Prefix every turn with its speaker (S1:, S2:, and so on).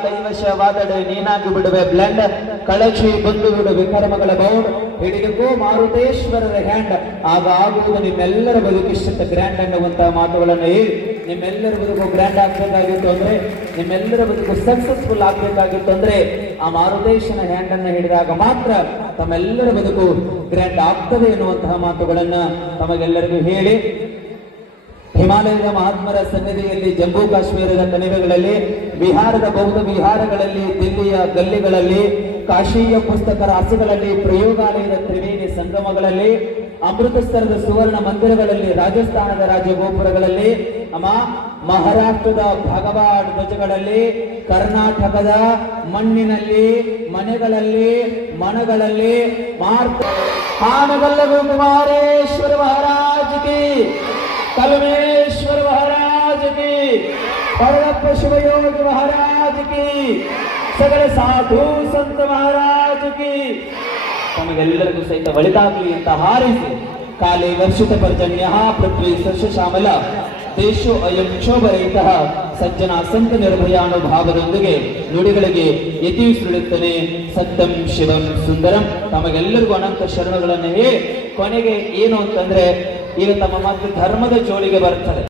S1: ಕೈವಶವಾದಡೆ ನೀನಾಗಿ ಬಿಡುವೆ. ಬ್ಲೆಂಡ್ ಕಳಚಿ ಬಂದು ಬಿಡು ವಿಕರ್ಮಗಳ ಬೌಂಡ್ ಹಿಡಿದುಕೋ ಮಾರುತೇಶ್ವರರ ಹ್ಯಾಂಡ್ ಆಗ ಆಗುವುದು ನಿಮ್ಮೆಲ್ಲರ ಬದುಕಿಷ್ಟ ಗ್ರ್ಯಾಂಡ್ ಅನ್ನುವಂತಹ ಮಾತುಗಳನ್ನು ಹೇಳಿ ನಿಮ್ಮೆಲ್ಲರ ಬದುಕು ಗ್ರ್ಯಾಂಡ್ ಆಗ್ಬೇಕಾಗಿತ್ತು ಅಂದ್ರೆ, ನಿಮ್ಮೆಲ್ಲರ ಬದುಕು ಸಕ್ಸಸ್ಫುಲ್ ಆಗ್ಬೇಕಾಗಿತ್ತು ಅಂದ್ರೆ, ಆ ಮಾರುತೇಶನ ಹ್ಯಾಂಡ್ ಅನ್ನು ಹಿಡಿದಾಗ ಮಾತ್ರ ತಮ್ಮೆಲ್ಲರ ಬದುಕು ಗ್ರ್ಯಾಂಡ್ ಆಗ್ತದೆ ಎನ್ನುವಂತಹ ಮಾತುಗಳನ್ನು ತಮಗೆಲ್ಲರಿಗೂ ಹೇಳಿ ಹಿಮಾಲಯದ ಮಹಾತ್ಮರ ಸನ್ನಿಧಿಯಲ್ಲಿ ಜಮ್ಮು ಕಾಶ್ಮೀರದ ಕಣಿವೆಗಳಲ್ಲಿ, ಬಿಹಾರದ ಬೌದ್ಧ ವಿಹಾರಗಳಲ್ಲಿ, ದಿಲ್ಲಿಯ ಗಲ್ಲಿಗಳಲ್ಲಿ, ಕಾಶೀಯ ಪುಸ್ತಕ ರಾಸುಗಳಲ್ಲಿ, ಪ್ರಯೋಗಾಲಯದ ತ್ರಿವೇಣಿ ಸಂಗಮಗಳಲ್ಲಿ ಅಮೃತಸ್ತರದ ಸುವರ್ಣ ಮಂದಿರಗಳಲ್ಲಿ, ರಾಜಸ್ಥಾನದ ರಾಜಗೋಪುರಗಳಲ್ಲಿ, ಅಮ್ಮ, ಮಹಾರಾಷ್ಟ್ರದ ಭಗವಾ ಧ್ವಜಗಳಲ್ಲಿ, ಕರ್ನಾಟಕದ ಮಣ್ಣಿನಲ್ಲಿ, ಮನೆಗಳಲ್ಲಿ ಮನಗಳಲ್ಲಿ ಮಾರ್ಗ ಹಾನಗಲ್ಲಗು ಕುಮಾರೇಶ್ವರ ಮಹಾರಾಜ್ परप शिवयोग महाराज की ಸಕಲ ಸಾಧು ಸಂತ ಮಹಾರಾಜ್ ಕಿ ತಮಗೆಲ್ಲರಿಗೂ ಸಹಿತ ಒಳಿತಾಗಲಿ ಅಂತ ಹಾರೈಸಿ ಕಾಲೆ ವರ್ಷಿತ ಪರ್ಜನ್ಯ ಪೃಥ್ವಿ ಸಸ್ಯ ಶ್ಯಾಮಲ ದೇಶೋ ಅಯಂ ಕ್ಷೋಭರಹಿತ ಸಜ್ಜನ ಸಂತ ನಿರ್ಭಯಾನುಭಾವದೊಂದಿಗೆ ನುಡಿಗಳಿಗೆ ಯತಿ ಸುಳಿಯುತ್ತಾನೆ ಸತ್ಯಂ ಶಿವಂ ಸುಂದರಂ ತಮಗೆಲ್ಲರಿಗೂ ಅನಂತ ಶರಣಗಳನ್ನು ಹೇಳಿ ಕೊನೆಗೆ ಏನು ಅಂತಂದ್ರೆ ಈಗ ತಮ್ಮ ಮತ್ತೆ ಧರ್ಮದ ಜೋಳಿಗೆ ಬರ್ತದೆ